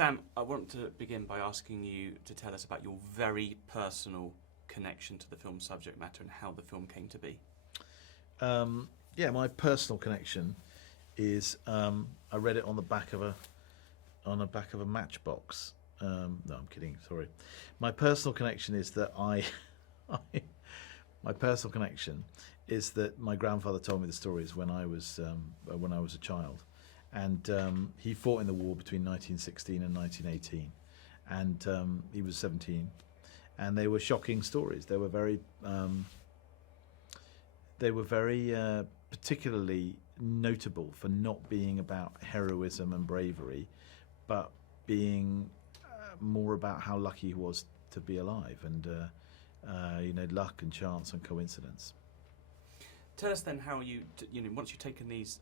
Sam, I want to begin by asking you to tell us about your very personal connection to the film's subject matter and how the film came to be. My personal connection is I read it on the back of a matchbox. No, I'm kidding. Sorry. My personal connection is that my personal connection is that my grandfather told me the stories when I was a child, and he fought in the war between 1916 and 1918, and he was 17, and they were shocking stories. They were very particularly notable for not being about heroism and bravery, but being more about how lucky he was to be alive, and luck and chance and coincidence. Tell us then how you once you've taken these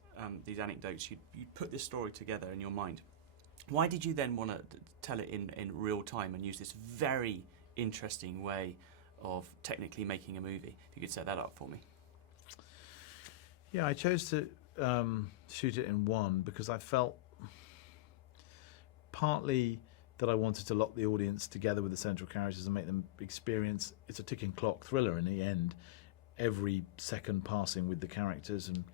anecdotes, you put this story together in your mind. Why did you then want to tell it in real time and use this very interesting way of technically making a movie? If you could set that up for me. Yeah, I chose to shoot it in one because I felt partly that I wanted to lock the audience together with the central characters and make them experience it's a ticking clock thriller in the end, every second passing with the characters and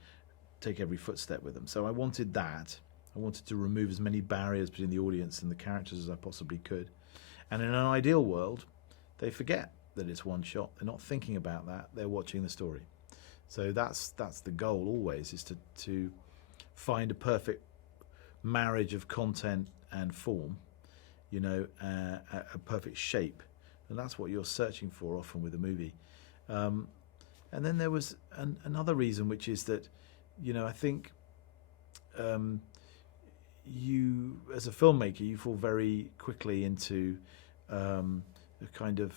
take every footstep with them. So I wanted that. I wanted to remove as many barriers between the audience and the characters as I possibly could. And in an ideal world, they forget that it's one shot. They're not thinking about that. They're watching the story. So that's the goal always, is to find a perfect marriage of content and form, a perfect shape. And that's what you're searching for often with a movie. And then there was another reason, which is that, I think you, as a filmmaker, you fall very quickly into a kind of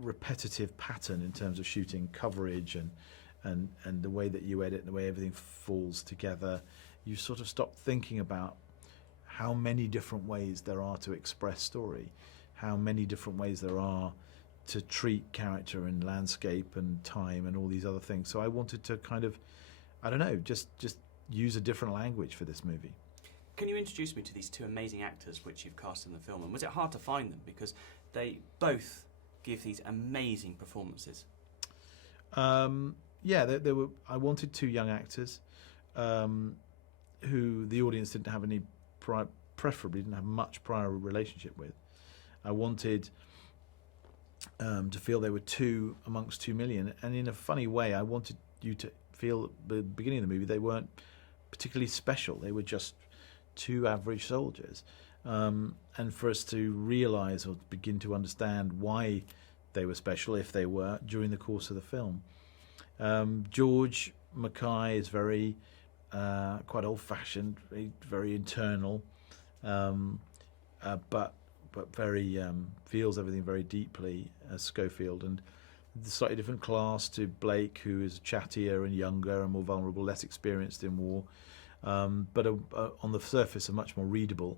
repetitive pattern in terms of shooting coverage and the way that you edit and the way everything falls together. You sort of stop thinking about how many different ways there are to express story, how many different ways there are to treat character and landscape and time and all these other things. So I wanted to kind of, just use a different language for this movie. Can you introduce me to these two amazing actors which you've cast in the film? And was it hard to find them? Because they both give these amazing performances. There were. I wanted two young actors who the audience didn't have any, preferably didn't have much prior relationship with. I wanted to feel they were two amongst 2 million, and in a funny way, I wanted you to feel at the beginning of the movie they weren't particularly special. They were just two average soldiers, and for us to realise or begin to understand why they were special, if they were, during the course of the film. George MacKay is very quite old-fashioned, very internal, but very feels everything very deeply as Schofield, and the slightly different class to Blake, who is chattier and younger and more vulnerable, less experienced in war, but on the surface a much more readable,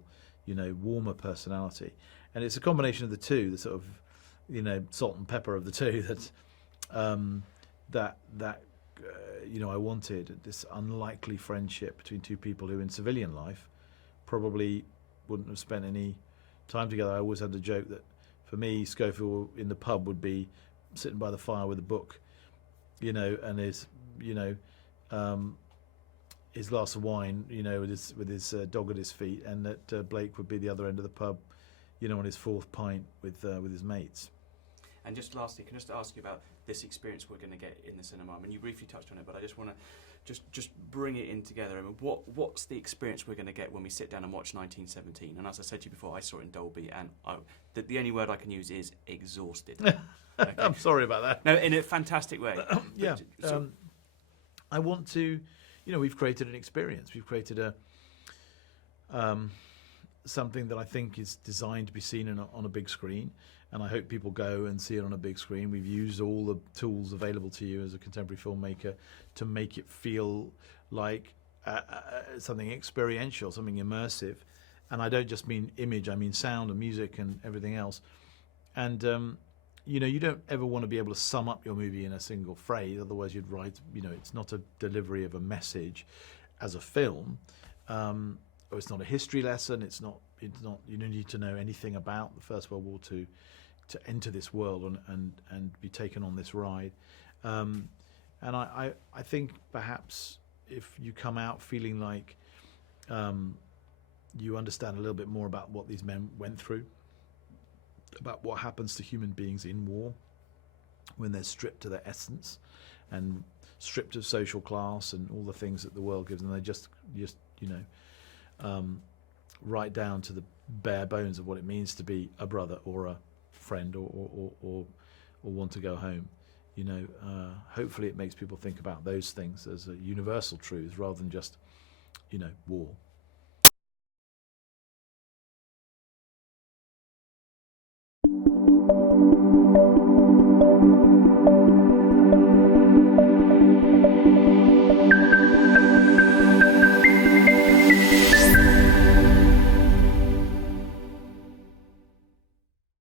warmer personality. And it's a combination of the two, the sort of, salt and pepper of the two that I wanted, this unlikely friendship between two people who in civilian life probably wouldn't have spent any time together. I always had the joke that for me, Schofield in the pub would be sitting by the fire with a book, and his glass of wine, with his dog at his feet, and that Blake would be the other end of the pub, on his fourth pint with his mates. And just lastly, can I just ask you about this experience we're going to get in the cinema? I mean, you briefly touched on it, but I just want to just bring it in together. I mean, what's the experience we're going to get when we sit down and watch 1917? And as I said to you before, I saw it in Dolby, and the only word I can use is exhausted. Okay. I'm sorry about that. No, in a fantastic way. Yeah. I want to, we've created an experience. We've created something that I think is designed to be seen on a big screen, and I hope people go and see it on a big screen. We've used all the tools available to you as a contemporary filmmaker to make it feel like something experiential, something immersive. And I don't just mean image, I mean sound and music and everything else. And you don't ever want to be able to sum up your movie in a single phrase, otherwise you'd write, it's not a delivery of a message as a film, or it's not a history lesson, it's not it's not. You don't need to know anything about the First World War to enter this world and be taken on this ride. And I think perhaps if you come out feeling like you understand a little bit more about what these men went through, about what happens to human beings in war when they're stripped to their essence and stripped of social class and all the things that the world gives them, they just right down to the bare bones of what it means to be a brother or a friend or want to go home. Hopefully it makes people think about those things as a universal truth rather than just war.